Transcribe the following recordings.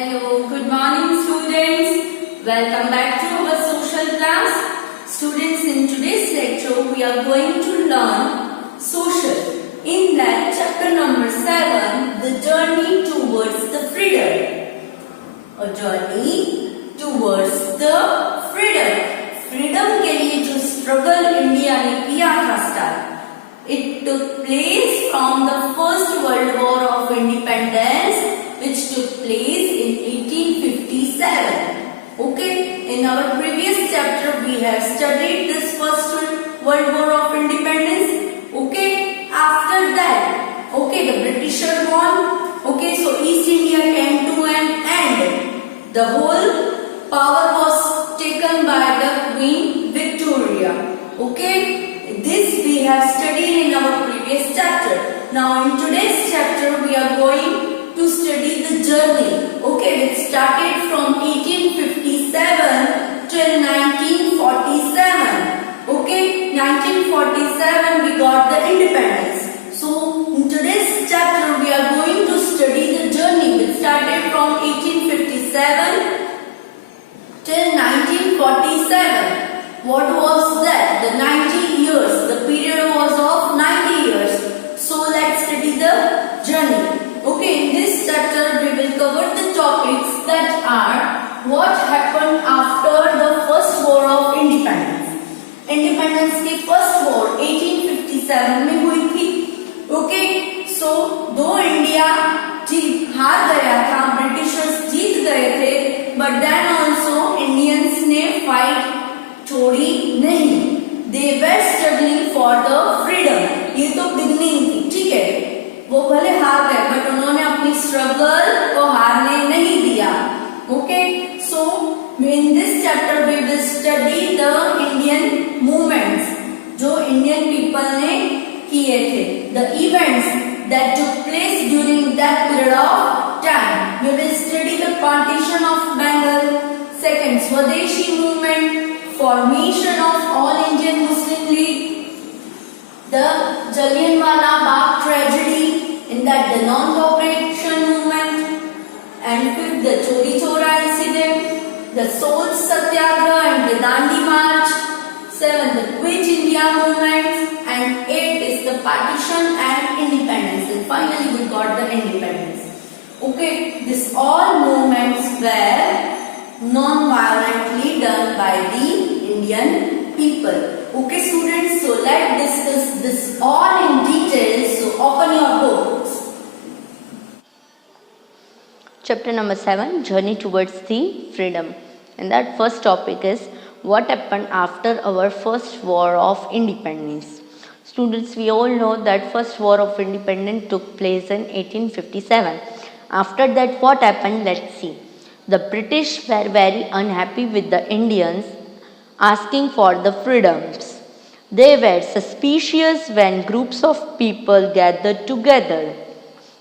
Hello, good morning students. Welcome back to our social class. Students, in today's lecture we are going to learn social. In that chapter number 7, the journey towards the freedom. A journey towards the freedom. Freedom के लिए जो struggle India ने किया था start. It took place from the First World War of Independence, which took place in 1857. Okay, in our previous chapter we have studied this First World War of Independence. Okay, after that, okay, the Britishers won. Okay, so East India came to an end. The whole power was taken by the Queen Victoria. Okay. This we have studied in our previous chapter. Now in today's chapter we are going to study the journey. Okay, it started from 1857 till 1947. Okay, 1947 we got the independence. So in today's chapter we are going to study the journey. It started from 1857 till 1947. What was that? The 90 years. The period was of 90 years. So let's study the journey. Okay, in this chapter we will cover the topics that are what happened after the first war of independence. Independence की first war 1857 में हुई थी. Okay, so दो India हार गया था, Britishers जीत गए थे, but then also इंडियंस ने फाइट छोड़ी नहीं. They were struggling for the freedom. ये तो बिगनिंग थी, ठीक है. वो भले हार गए बट उन्होंने अपनी स्ट्रगल को हारने नहीं दिया. Okay, so in this chapter we will study the Indian movements जो इंडियन पीपल ने किए थे. The events that took place during that period of time. We will study the partition of Bengal, second Swadeshi movement, formation of All Indian Muslim League, the Jallianwala Bagh tragedy, in that the non-cooperation movement, and fifth the Chori Chora incident, the Salt Satyagraha and the Dandi March, seventh the Quit India movement, and eighth is the partition and independence. And finally we got the independence. Okay, this all movements were non-violently done by the Indian people. Okay students, so let's discuss this all in detail. So open your books. Chapter number 7, Journey towards the freedom. And that first topic is what happened after our first war of independence. Students, we all know that first war of independence took place in 1857. After that, what happened? Let's see. The British were very unhappy with the Indians asking for the freedoms. They were suspicious when groups of people gathered together.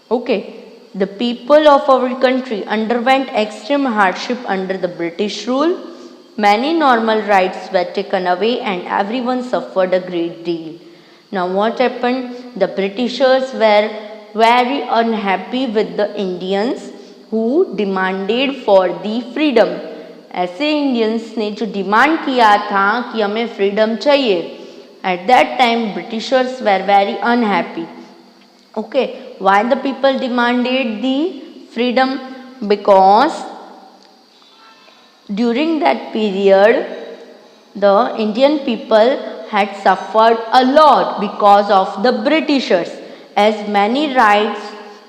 Okay, the people of our country underwent extreme hardship under the British rule. Many normal rights were taken away and everyone suffered a great deal. Now what happened? The Britishers were very unhappy with the Indians who demanded for the freedom. ऐसे Indians ने जो demand किया था कि हमें freedom चाहिए. At that time Britishers were very unhappy. Okay, why the people demanded the freedom? Because during that period the Indian people had suffered a lot because of the Britishers, as many rights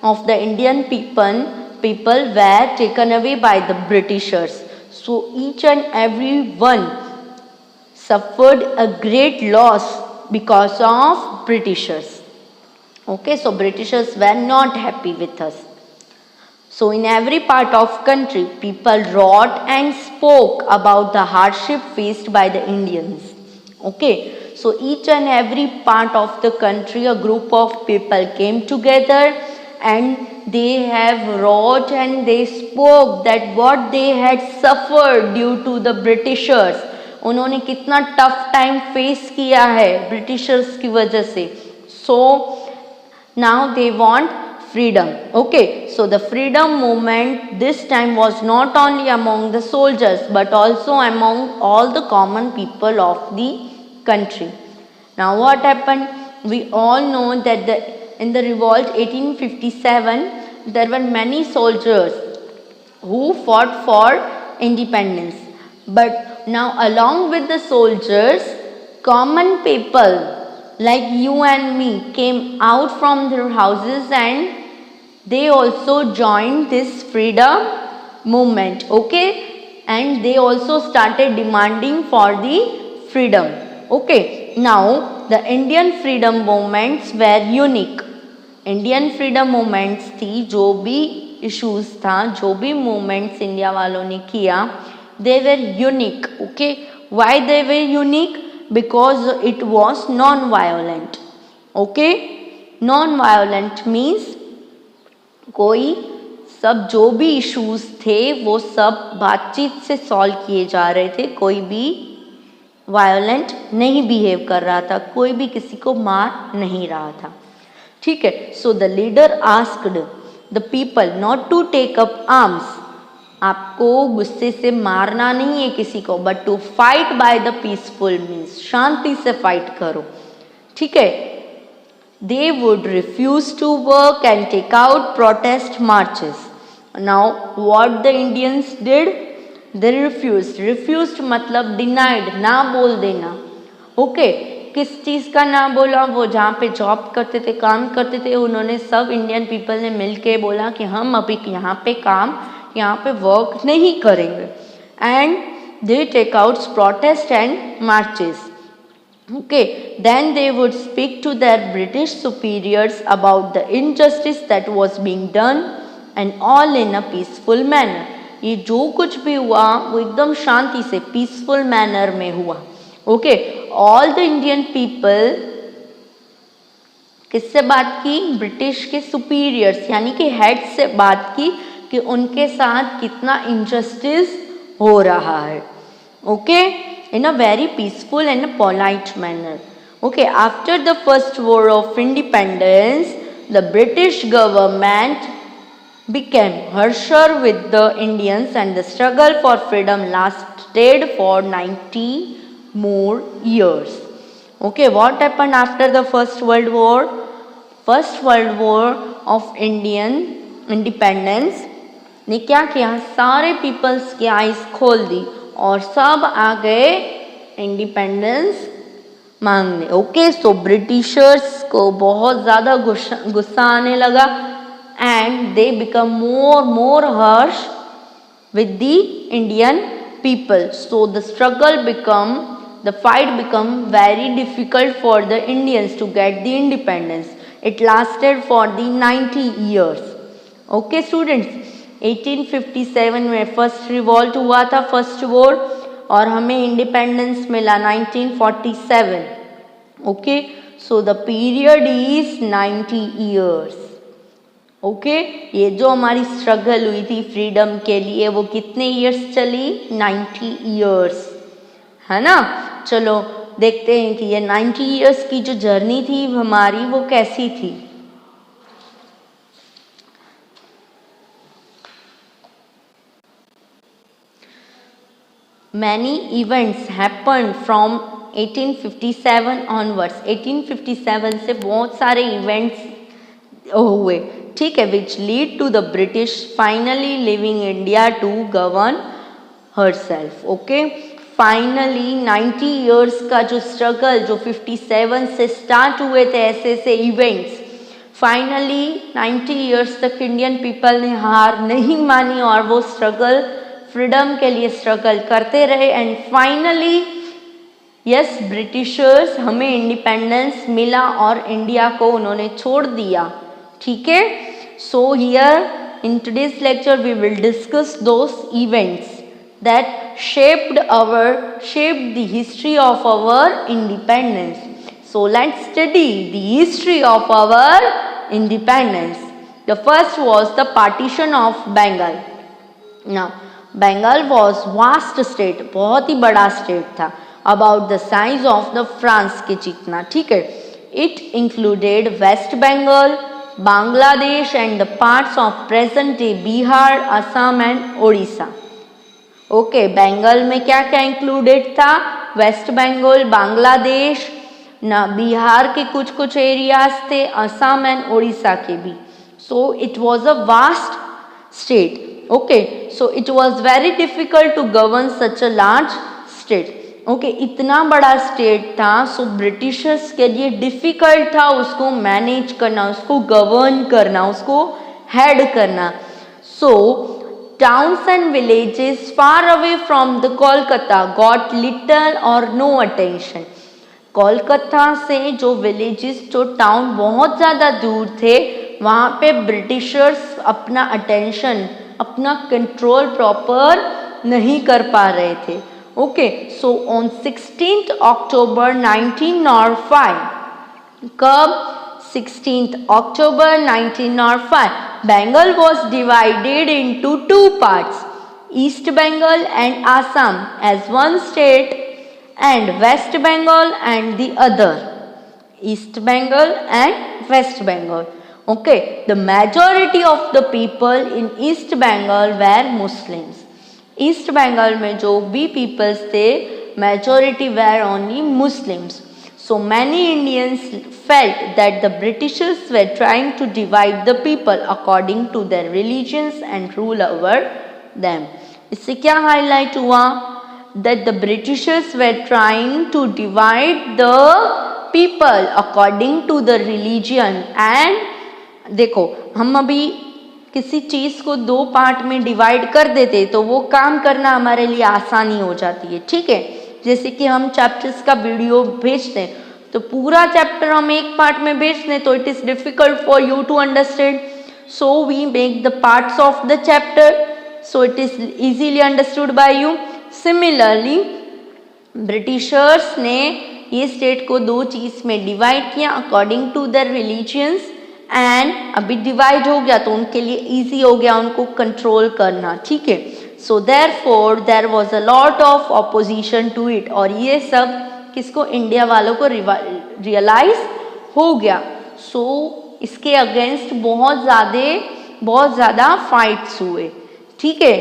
of the Indian people were taken away by the Britishers. So each and every one suffered a great loss because of Britishers. Okay, so Britishers were not happy with us. So in every part of country, people wrote and spoke about the hardship faced by the Indians. Okay, so each and every part of the country, a group of people came together and they have wrote and they spoke that what they had suffered due to the Britishers. उन्होंने कितना tough time face किया है Britishers की वजह से. So now they want freedom. Okay, so the freedom movement this time was not only among the soldiers but also among all the common people of the country. Now what happened? We all know that in the revolt 1857 there were many soldiers who fought for independence. But now along with the soldiers, common people like you and me came out from their houses and they also joined this freedom movement. Okay, and they also started demanding for the freedom. Okay, now the Indian freedom movements were unique. Indian freedom movements थी, जो भी issues था, जो भी movements India वालों ने किया, they were unique. Okay, why they were unique? Because it was non violent. Okay, non violent means कोई सब जो भी इश्यूज थे वो सब बातचीत से सॉल्व किए जा रहे थे. कोई भी वायोलेंट नहीं बिहेव कर रहा था, कोई भी किसी को मार नहीं रहा था. ठीक है. So the leader asked the people not to take up arms. आपको गुस्से से मारना नहीं है किसी को, but to fight by the peaceful means शांति से फाइट करो. ठीक है. They would refuse to work and take out protest marches. Now what the Indians did? They refused मतलब डिनाइड, ना बोल देना. ओके, किस चीज़ का ना बोला? वो जहाँ पे जॉब करते थे, काम करते थे, उन्होंने सब इंडियन पीपल ने मिलके बोला कि हम अभी यहाँ पे काम, यहाँ पे वर्क नहीं करेंगे. And they take out protest and marches. Okay, then they would speak to their British superiors about the injustice that was being done and all in a peaceful manner. ये जो कुछ भी हुआ वो एकदम शांति से पीसफुल मैनर में हुआ. Okay, all the Indian people किससे बात की? ब्रिटिश के सुपीरियर्स यानी कि हेड से बात की कि उनके साथ कितना इनजस्टिस हो रहा है. Okay, in a very peaceful and polite manner. Okay, after the first war of independence the British government became harsher with the Indians and the struggle for freedom lasted for 90 more years. Okay, what happened after the First World War? First World War of Indian independence ने क्या किया? सारे peoples की eyes खोल दी और सब आ गए independence मांगने. ओके, सो ब्रिटिशर्स को बहुत ज़्यादा गुस्सा आने लगा and they become more harsh with the Indian people. So the fight become very difficult for the Indians to get the independence. It lasted for the 90 years. Okay students, 1857 में first revolt हुआ था, first war, और हमें independence मिला 1947. Okay, so the period is 90 years. Okay, ये जो हमारी struggle हुई थी फ्रीडम के लिए वो कितने ईयर्स चली? 90 years, है ना. चलो देखते हैं कि ये 90 years की जो जर्नी थी हमारी वो कैसी थी. Many events happened from 1857 onwards. 1857 से बहुत सारे इवेंट्स हुए. ठीक है, which lead to the British finally leaving India to govern herself. Okay, finally 90 years का जो स्ट्रगल जो 57 से स्टार्ट हुए थे ऐसे ऐसे इवेंट्स, फाइनली 90 years तक इंडियन पीपल ने हार नहीं मानी और वो स्ट्रगल फ्रीडम के लिए स्ट्रगल करते रहे. एंड फाइनली यस, ब्रिटिशर्स हमें इंडिपेंडेंस मिला और इंडिया को उन्होंने छोड़ दिया. ठीक है. So here in today's lecture we will discuss those events that shaped the history of our independence. So let's study the history of our independence. The first was the partition of Bengal. Now Bengal was vast state, बहुत ही बड़ा state था, about the size of the France के जितना. ठीक है. It included West Bengal, Bangladesh and the parts of present day Bihar, Assam and Odisha. Okay Bengal में क्या क्या इंक्लूडेड था? वेस्ट बंगाल, बांग्लादेश ना, बिहार के कुछ कुछ एरियाज थे, असम एंड उड़ीसा के भी. So it was a vast state. Okay, so it was very difficult to govern such a large state. Okay, इतना बड़ा स्टेट था, सो ब्रिटिशर्स के लिए डिफिकल्ट था उसको मैनेज करना, उसको गवर्न करना, उसको हेड करना. सो towns and villages far away from the Kolkata got little or no attention. Kolkata से जो विलेजेस, जो टाउन बहुत ज़्यादा दूर थे, वहाँ पे ब्रिटिशर्स अपना अटेंशन, अपना कंट्रोल प्रॉपर नहीं कर पा रहे थे. ओके, सो ऑन 16 अक्टूबर 1905, कब? 16th October 1905, Bengal was divided into two parts, East Bengal and Assam as one state and West Bengal and the other. East Bengal and West Bengal. Okay, the majority of the people in East Bengal were Muslims. East Bengal में जो भी peoples थे, majority were only Muslims. So many Indians felt that the Britishers were trying to divide the people according to their religions and rule over them. इससे क्या highlight हुआ? That the Britishers were trying to divide the people according to the religion. and देखो, हम अभी किसी चीज़ को दो part में डिवाइड कर देते तो वो काम करना हमारे लिए आसानी हो जाती है. ठीक है, जैसे कि हम चैप्टर्स का वीडियो भेजते हैं तो पूरा चैप्टर हम एक पार्ट में भेजते हैं तो it is difficult for you to understand. So we make the parts of the chapter so it is easily understood by you. Similarly Britishers ने ये स्टेट को दो चीज़ में डिवाइड किया according to the religions, and अभी divide हो गया तो उनके लिए ईजी हो गया उनको कंट्रोल करना. ठीक है, so therefore there was a lot of opposition to it. और ये सब किसको? इंडिया वालों को रियलाइज हो गया. सो इसके अगेंस्ट बहुत ज़्यादा फाइट्स हुए. ठीक है,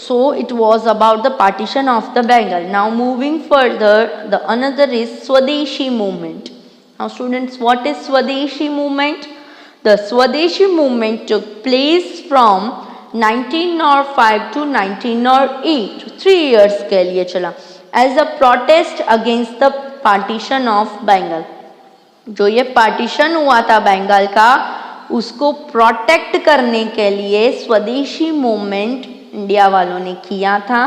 so it was about the partition of the Bengal. Now moving further, the another is Swadeshi movement. Now students, what is Swadeshi movement? The Swadeshi movement took place from 1905 to 1908, 3 years के लिए चला, as a protest against the partition of Bengal. जो ये partition हुआ था बंगाल का, उसको protect करने के लिए स्वदेशी मूवमेंट इंडिया वालों ने किया था,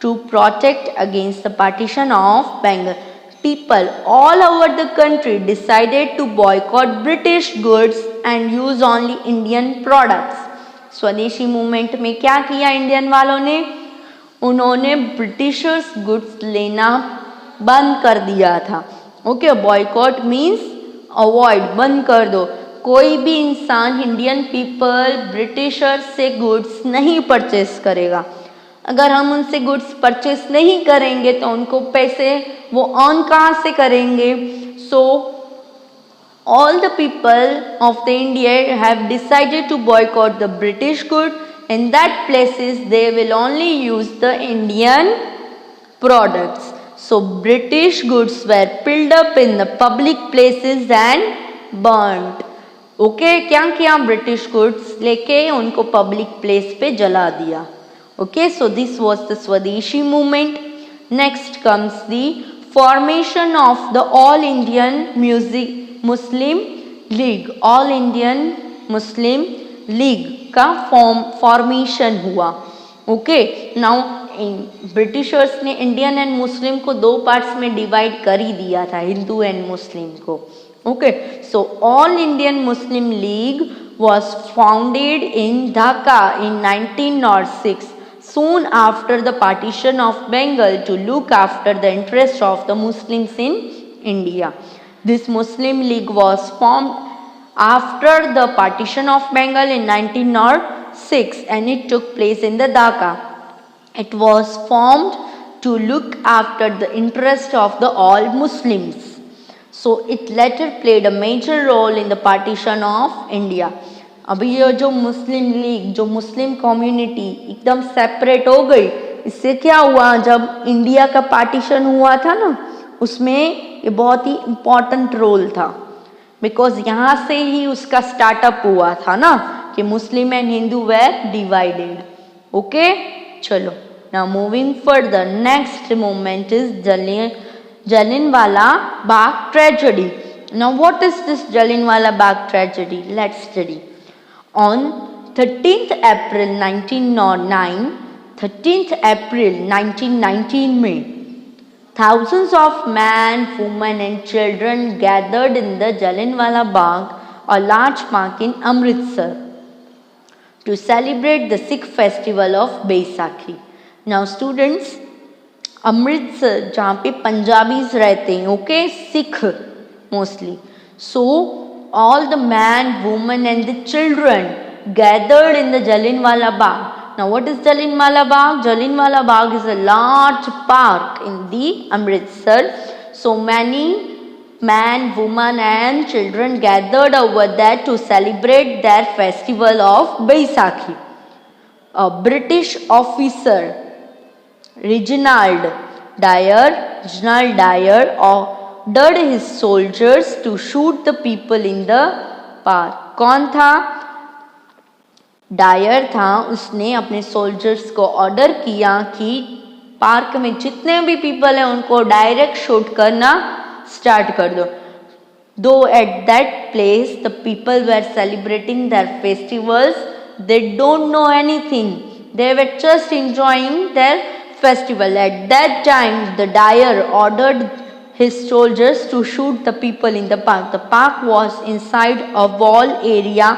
to protect against the partition of Bengal. People all over the country decided to boycott British goods and use only Indian products. स्वदेशी मूवमेंट में क्या किया इंडियन वालों ने? उन्होंने ब्रिटिशर्स गुड्स लेना बंद कर दिया था. ओके, बॉयकॉट मीन्स अवॉइड, बंद कर दो. कोई भी इंसान, इंडियन पीपल ब्रिटिशर्स से गुड्स नहीं परचेस करेगा. अगर हम उनसे गुड्स परचेस नहीं करेंगे तो उनको पैसे वो अर्न कहाँ से करेंगे? सो all the people of the India have decided to boycott the British good. In that places they will only use the Indian products. So British goods were filled up in the public places and burnt. Okay, क्या किया? British goods लेके उनको public place पे जला दिया. Okay, so this was the Swadeshi movement. Next comes the formation of the All Indian Muslim League. All Indian Muslim League का formation हुआ. Okay, now Britishers ने इंडियन एंड मुस्लिम को दो पार्ट्स में divide कर ही दिया था, हिंदू एंड मुस्लिम को. Okay, so all Indian Muslim league was founded in Dhaka in 1906, soon after the partition of Bengal, to look after the interests of the Muslims in India. This Muslim League was formed after the partition of Bengal in 1906 and it took place in the Dhaka. It was formed to look after the interest of the all Muslims. So it later played a major role in the partition of India. अभी ये जो मुस्लिम league, जो Muslim community एकदम separate हो गई, इससे क्या हुआ, जब इंडिया का पार्टीशन हुआ था ना, उसमें ये बहुत ही इम्पॉर्टेंट रोल था, बिकॉज यहाँ से ही उसका स्टार्टअप हुआ था ना, कि Muslim and Hindu were divided. Okay, चलो now moving further, next moment is Jallianwala Bagh tragedy. Now what is this Jallianwala Bagh tragedy? Let's study. On 13th April 1909, 13th April 1919 में thousands of men, women and children gathered in the Jallianwala Bagh, a large park in Amritsar, to celebrate the Sikh festival of Baisakhi. Now students, Amritsar जहाँ पे Punjabis रहते हैं, okay, Sikh mostly, so all the men, women and the children gathered in the Jallianwala Bagh. Now what is Jallianwala Bagh? Jallianwala Bagh is a large park in the Amritsar. So many men, women and children gathered over there to celebrate their festival of Baisakhi. A British officer, Reginald Dyer ordered his soldiers to shoot the people in the park. कौन था? Dyer था. उसने अपने soldiers को order किया कि park में जितने भी पीपल हैं उनको डायरेक्ट शूट करना स्टार्ट कर दो. Though at that place the people were celebrating their festivals, they don't know anything. They were just enjoying their festival. At that time, the Dyer ordered his soldiers to shoot the people in the park. The park was inside a wall area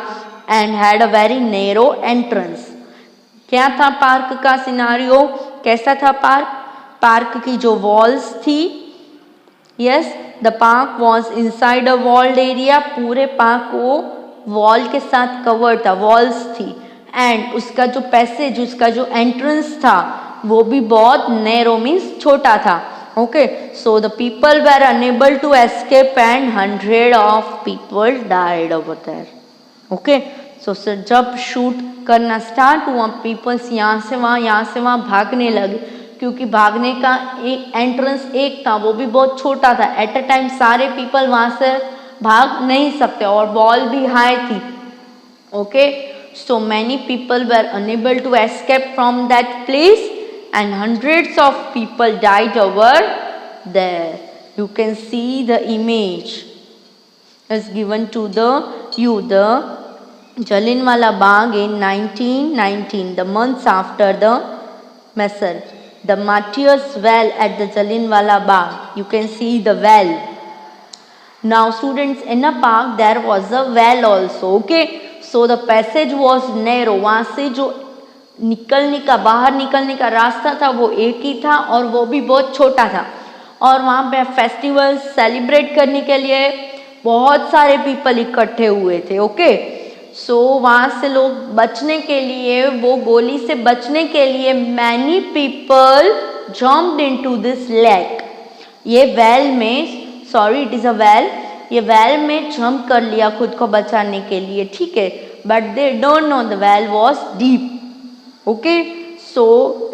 and had a very narrow entrance. क्या था park का scenario? कैसा था park? Park की जो walls थी, yes, the park was inside a walled area. पूरे park को वॉल के साथ कवर्ड था, वॉल्स थी. एंड उसका जो पैसेज, उसका जो एंट्रेंस था, वो भी बहुत नैरो, मीन्स छोटा था. Okay, so the people were unable to escape and 100 of people died over there. Okay, so sir जब शूट करना स्टार्ट हुआ, पीपल्स यहाँ से वहाँ भागने लगे, क्योंकि भागने का एक एंट्रेंस एक था, वो भी बहुत छोटा था. एट अ टाइम सारे पीपल वहाँ से भाग नहीं सकते और वॉल भी हाई थी. Okay, so many people were unable to escape from that place and hundreds of people died over there. You can see the image is given to the Jallianwala Bagh in 1919, the months after the massacre. The martyrs' well at the Jallianwala Bagh. You can see the well. Now students, in a park there was a well also. Okay, so the passage was narrow. वहाँ से जो बाहर निकलने का रास्ता था वो एक ही था और वो भी बहुत छोटा था. और वहाँ पे फेस्टिवल सेलिब्रेट करने के लिए बहुत सारे पीपल इकट्ठे हुए थे. ओके, सो वहाँ से लोग बचने के लिए, वो गोली से बचने के लिए, many people jumped into this lake. ये वेल में, sorry it is a well, ये वेल में जंप कर लिया खुद को बचाने के लिए. ठीक है, but they don't know the well was deep. Okay, so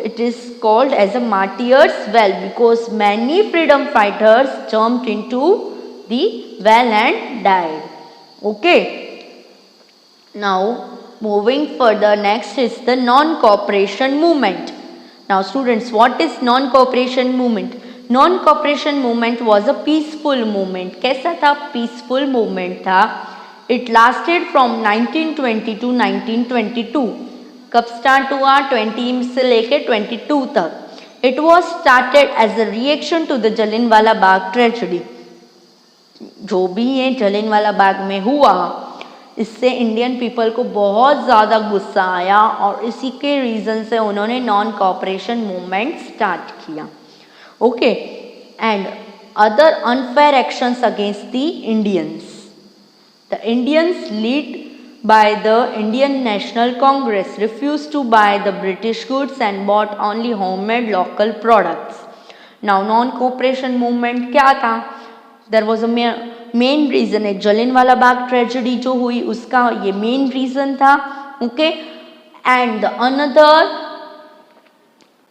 it is called as a martyrs well because many freedom fighters jumped into the well and died. Okay, now moving further, next is the non-cooperation movement. Now students, what is non-cooperation movement? Non-cooperation movement was a peaceful movement. कैसा था? Peaceful movement था. It lasted from 1920 to 1922. कब start हुआ? 20 से लेके 22 तक. It was started as a reaction to the Jallianwala Bagh tragedy. जो भी ये जलियांवाला बाग में हुआ, इससे इंडियन पीपल को बहुत ज़्यादा गुस्सा आया और इसी के रीज़न से उन्होंने नॉन कॉपरेशन मूवमेंट स्टार्ट किया. Okay, and other unfair actions against the Indians. The Indians lead by the Indian National Congress refused to buy the British goods and bought only homemade local products. Now non-cooperation movement क्या था? There was a main reason, एक Jallianwala Bagh tragedy जो हुई उसका ये main reason था. Okay, and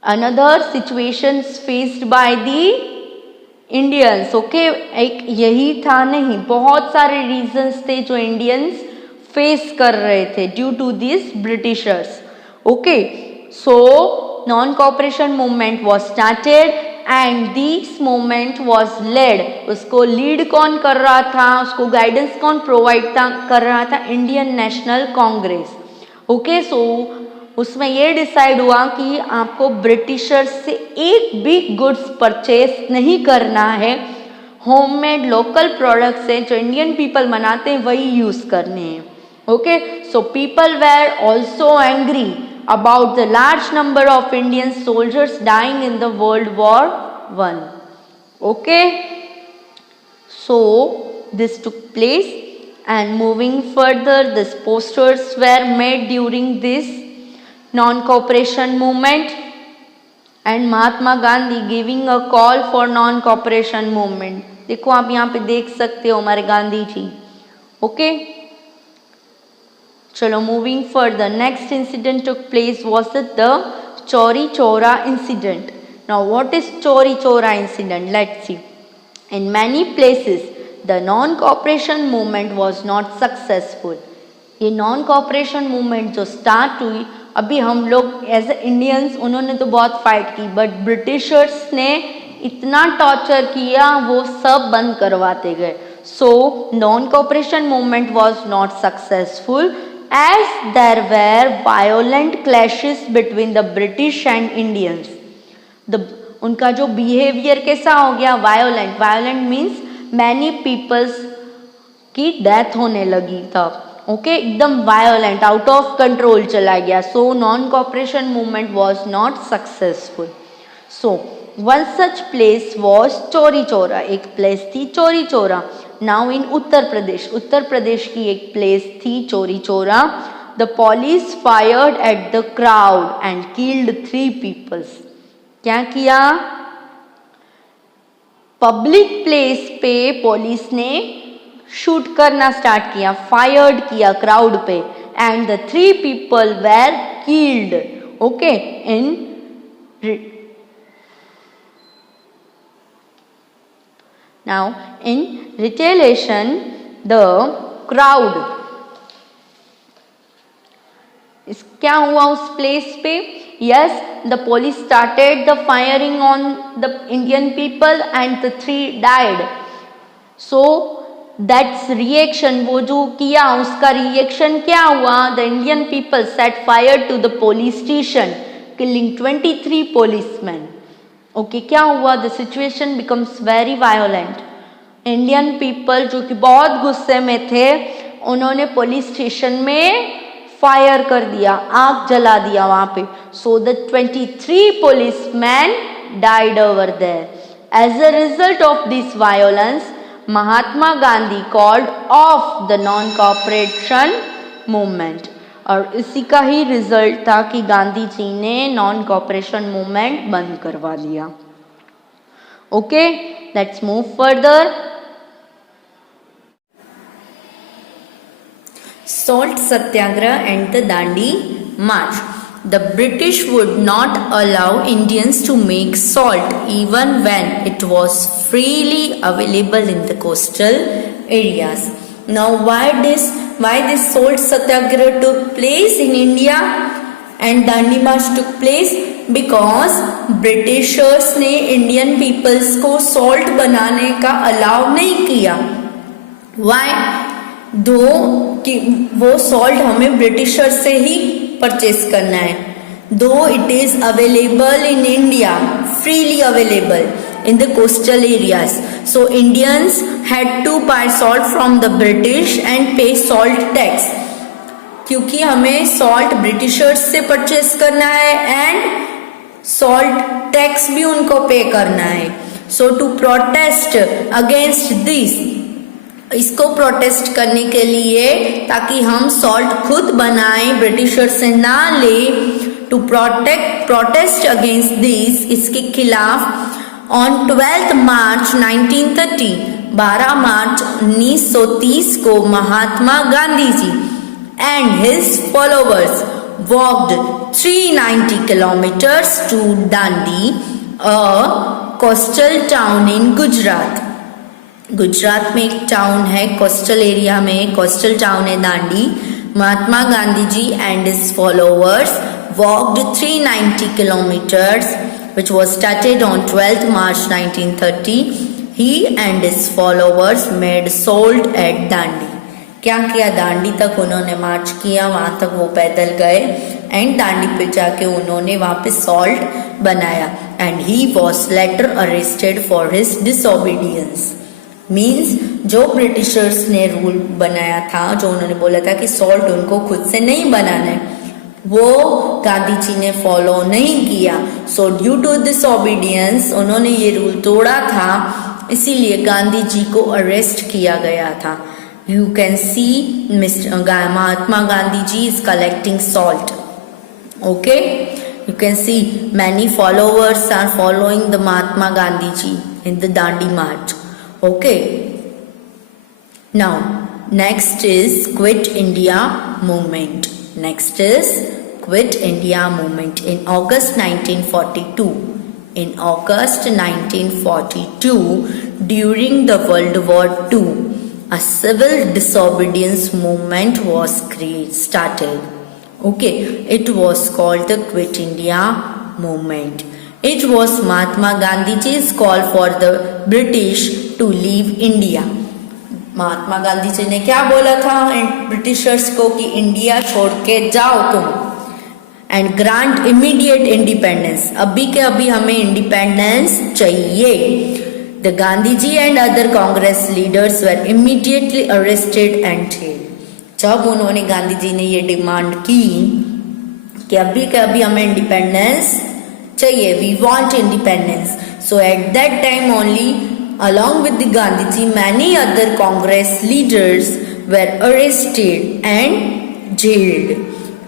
another situations faced by the Indians. Okay, एक यही था नहीं, बहुत सारे रीजंस थे जो इंडियंस फेस कर रहे थे due to this Britishers. Okay, so non cooperation movement was started and this movement was led. उसको लीड कौन कर रहा था, उसको गाइडेंस कौन प्रोवाइड कर रहा था, इंडियन नेशनल कांग्रेस. ओके, सो उसमें ये डिसाइड हुआ कि आपको ब्रिटिशर्स से एक भी गुड्स परचेस नहीं करना है, होममेड लोकल प्रोडक्ट्स हैं जो इंडियन पीपल बनाते हैं वही यूज करने हैं. Okay, so people were also angry about the large number of Indian soldiers dying in the World War I. Okay, so this took place, and moving further, these posters were made during this non-cooperation movement, and Mahatma Gandhi giving a call for non-cooperation movement. देखो आप यहाँ पे देख सकते हो हमारे Gandhi ji. Okay, चलो moving further. Next incident took place was the Chauri Chaura incident. Now what is Chauri Chaura incident? Let's see. In many places the non cooperation movement was not successful. ये नॉन कॉपरेशन मूवमेंट जो स्टार्ट हुई, अभी हम लोग एज ए इंडियंस उन्होंने तो बहुत fight की, बट ब्रिटिशर्स ने इतना टॉर्चर किया वो सब बंद करवाते गए. सो non cooperation movement was not successful as there were violent clashes between the British and Indians. उनका जो बिहेवियर कैसा हो गया, violent. Violent means many peoples की डेथ होने लगी तब. ओके, एकदम वायोलेंट, आउट ऑफ कंट्रोल चला गया. So non cooperation movement was not successful. So one such place was Chauri Chaura. एक प्लेस थी चौरी चौरा. नाउ इन उत्तर प्रदेश की एक प्लेस थी Chauri Chaura. The police fired at the crowd and killed 3 peoples. क्या किया? पब्लिक प्लेस पे पुलिस ने शूट करना स्टार्ट किया, फायर्ड किया क्राउड पे, and the 3 people were killed. Okay, Now, in retaliation, the crowd, क्या हुआ उस प्लेस पे? Yes, the police started the firing on the Indian people and the 3 died. So that's reaction, वो जो किया उसका रिएक्शन क्या हुआ? The Indian people set fire to the police station, killing 23 policemen. Okay, क्या हुआ? The situation becomes very violent. Indian people जो कि बहुत गुस्से में थे, उन्होंने पुलिस स्टेशन में फायर कर दिया, आग जला दिया वहां पे. So the 23 policeman died over there. As a result of this violence, Mahatma Gandhi called off the non cooperation movement. और इसी का ही रिजल्ट था कि गांधी जी ने नॉन कॉपरेशन मूवमेंट बंद करवा दिया. Okay, let's move further. Salt Satyagraha and the Dandi March. The British would not allow Indians to make salt even when it was freely available in the coastal areas. Now why this salt satyagraha took place in India and Dandi March took place? Because Britishers ने Indian peoples को salt बनाने का allow नहीं किया. Why? दो कि वो salt हमें Britishers से ही purchase करना है. Though it is available in India, freely available in the coastal areas. So Indians had to buy salt from the British and pay salt tax. क्योंकि हमें salt Britishers से purchase करना है and salt tax भी उनको pay करना है. So to protest against this, इसको प्रोटेस्ट करने के लिए ताकि हम सॉल्ट खुद बनाएं, ब्रिटिशर से ना ले, टू प्रोटेस्ट अगेंस्ट दिस, इसके खिलाफ ऑन 12th March 1930 12 मार्च 1930 को Mahatma Gandhi ji and his followers walked 390 kilometers to Dandi, a coastal town in Gujarat. Gujarat में एक टाउन है, कोस्टल एरिया में कोस्टल टाउन है Dandi. Mahatma Gandhi ji and his followers walked 390 kilometers, which was started on 12th March 1930. He and his followers made salt at Dandi. क्या किया? दांडी तक उन्होंने मार्च किया, वहां तक वो पैदल गए एंड दांडी पे जाके उन्होंने वहां पे सॉल्ट बनाया. And he was later arrested for his disobedience. Means जो ब्रिटिशर्स ने रूल बनाया था, जो उन्होंने बोला था कि सॉल्ट उनको खुद से नहीं बनाना है, वो गांधी जी ने फॉलो नहीं किया. सो ड्यू टू डिसओबीडियंस उन्होंने ये रूल तोड़ा था, इसीलिए गांधी जी को अरेस्ट किया गया था. You can see Mahatma Gandhi ji is collecting salt. Okay, you can see many followers are following the Mahatma Gandhi ji in the Dandi March. Okay, now next is Quit India movement. Next is Quit India movement in August 1942. In August 1942, during the World War II, a civil disobedience movement was started. Okay, it was called the Quit India movement. It was Mahatma Gandhi's call for the British to leave India. Mahatma Gandhi ji ने क्या बोला था Britishers को कि India छोड़ के जाओ तुम, एंड ग्रांट इमीडिएट इंडिपेंडेंस. अभी के अभी हमें इंडिपेंडेंस चाहिए. The Gandhiji and other Congress leaders were immediately arrested and jailed. जब उन्होंने गांधी जी ने ये डिमांड की कि अभी के अभी हमें इंडिपेंडेंस चाहिए, we want independence. So at that time only, along with the Gandhiji, many other Congress leaders were arrested and jailed.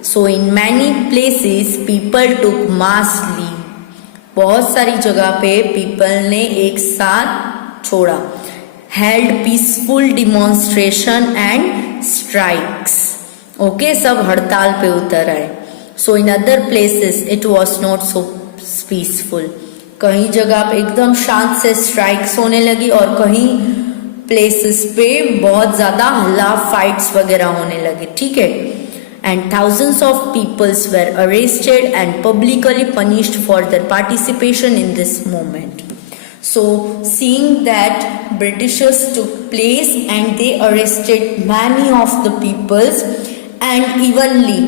So in many places, people took mass leave. बहुत सारी जगह पे पीपल ने एक साथ छोड़ा. Held peaceful demonstration and strikes. Okay, सब हड़ताल पे उतर आए. So in other places it was not so peaceful. कहीं जगह पे एकदम शांत से स्ट्राइक्स होने लगी और कहीं प्लेसेस पे बहुत ज्यादा हल्ला, फाइट्स वगैरह होने लगे. ठीक है. And thousands of peoples were arrested and publicly punished for their participation in this movement. So, seeing that Britishers took place and they arrested many of the peoples, and evenly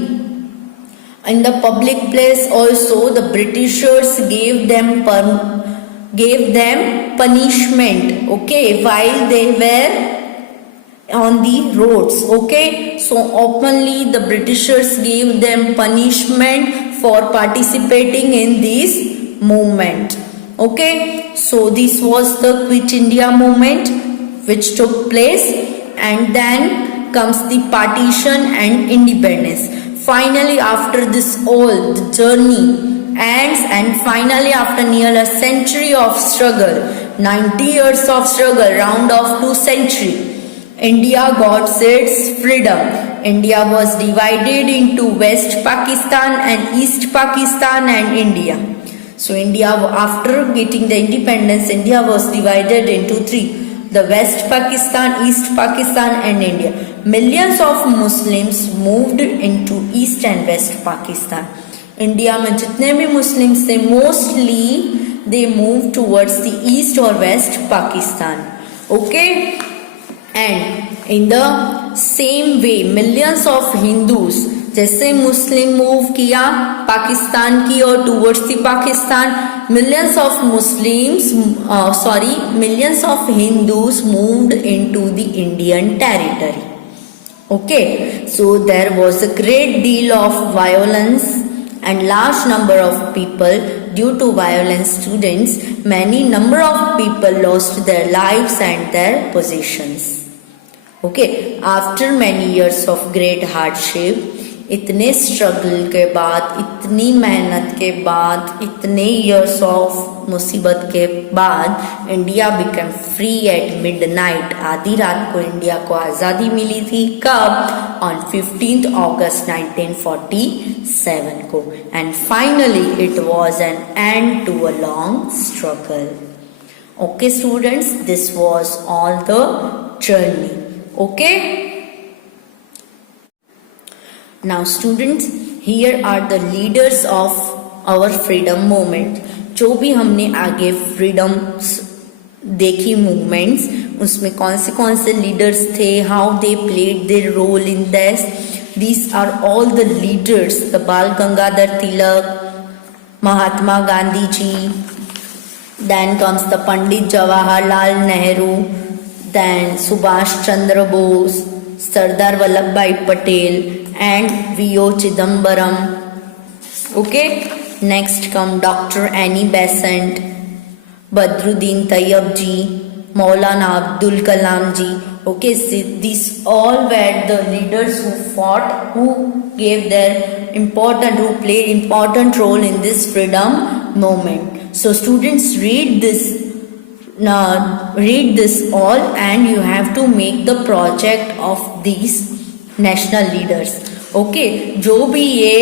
in the public place also the Britishers gave them punishment. Okay, while they were on the roads. Okay, so openly the Britishers gave them punishment for participating in this movement. Okay, so this was the Quit India movement which took place, and then comes the partition and independence. Finally, after this all, the journey ends, and finally after near a century of struggle, 90 years of struggle, round of 2 centuries, India got its freedom. India was divided into West Pakistan and East Pakistan and India. So India, after getting the independence, India was divided into 3. The West Pakistan, East Pakistan and India. Millions of Muslims moved into East and West Pakistan. India में जितने भी Muslims थे, mostly they moved towards the East or West Pakistan. Okay? And in the same way, millions of Hindus, जैसे मुस्लिम move किया पाकिस्तान की और towards the Pakistan, millions of Hindus moved into the Indian territory. Okay, so there was a great deal of violence and large number of people due to violence. Students, many number of people lost their lives and their possessions. Okay, after many years of great hardship, इतने struggle के बाद, इतनी मेहनत के बाद, इतने years of मुसीबत के बाद India become free at midnight. आधी रात को इंडिया को आज़ादी मिली थी। कब? ऑन 15th August 1947 को। And finally it was an end to a long struggle. Okay students, this was all the journey. Okay, now students, here are the leaders of our freedom movement. जो भी हमने आगे freedoms देखी movements, उसमें कौन से leaders थे, how they played their role in this. These are all the leaders. The Bal Gangadhar Tilak, Mahatma Gandhi ji, then comes the Pandit Jawaharlal Nehru, then Subhash Chandra Bose, Sardar Vallabhbhai Patel, and V.O. Chidambaram. Okay, next come Dr. Annie Besant, Badruddin Tayyab ji, Maulana Abdul Kalam ji. Okay, so these all were the leaders who fought, who gave their who played important role in this freedom movement. So students, read this all, and you have to make the project of these national leaders. Okay, जो भी ये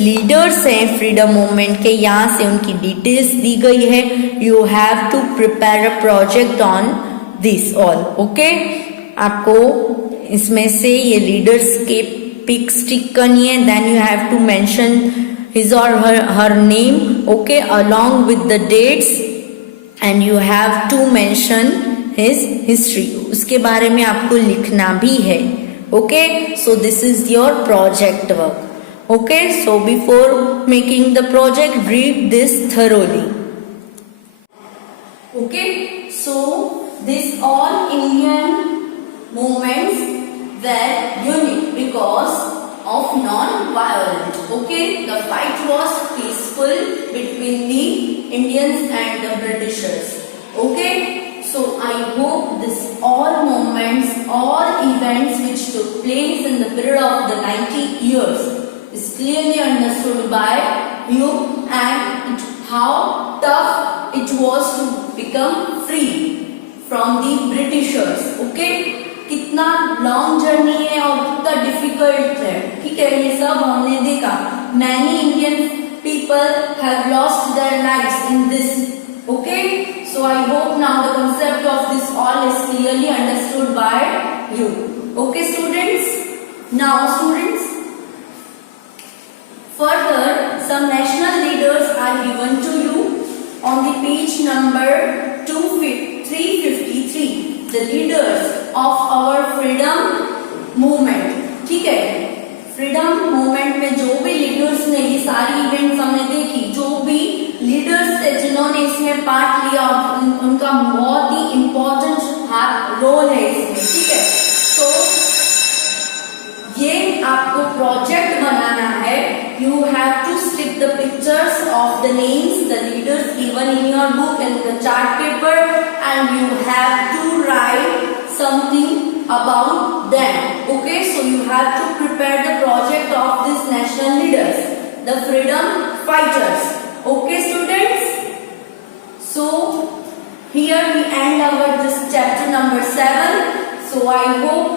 leaders हैं freedom movement के, यहाँ से उनकी details दी गई है. You have to prepare a project on this all. Okay, आपको इसमें से ये leaders के pics stick करनी है. Then you have to mention his or her name, okay, along with the dates, and you have to mention his history. उसके बारे में आपको लिखना भी है. Okay, so this is your project work. Okay, so before making the project, read this thoroughly. Okay, so this all Indian movements were unique because of non-violent. Okay, the fight was peaceful between the Indians and the Britishers. Okay, so I hope this all moments, all events which took place in the period of the 90 years is clearly understood by you, and how tough it was to become free from the Britishers. Okay, कितना long journey है और कितना difficult है. ठीक है, ये सब हमने देखा. Many Indian people have lost their lives in this. Okay, so I hope now the concept of this all is clearly understood by you. Okay students, now students, further some national leaders are given to you on the page number 353. The leaders of our freedom movement. ठीक है, freedom movement में जो भी leaders ने, ये सारी events हमने देखी, जो भी leaders थे जिन्होंने इसमें पार्ट लिया, उनका बहुत ही इम्पोर्टेंट रोल है इसमें. ठीक है, तो ये आपको प्रोजेक्ट बनाना है. You have to stick the pictures of the names, the leaders given in your book and the chart paper, and you have to write something about them. Okay, so you have to prepare the project of these national leaders, the freedom fighters. Okay students, so here we end our this chapter number 7. So I hope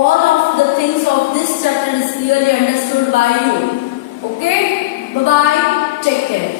all of the things of this chapter is clearly understood by you. Okay, bye bye, take care.